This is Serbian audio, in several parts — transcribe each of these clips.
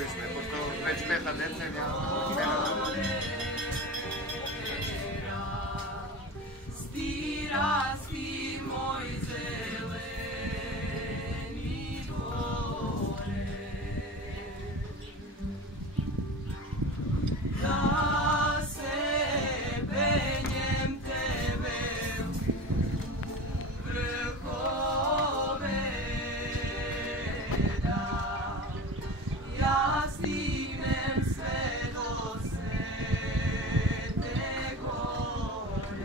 nezavisne, pošto već 5. decenija nema. Stirasti moj zeleni dvore, da se penjem tebe u vrhove, da ja stignem sve do Svete Gore.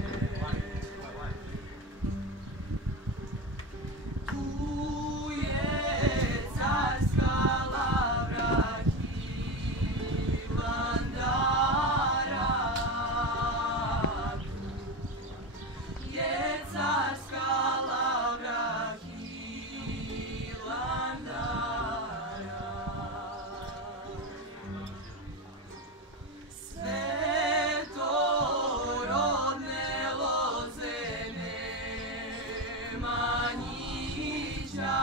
Tu je carska lavra Hilandara, tu je carska lavra Hilandara. Svetorodne loze nema niđa,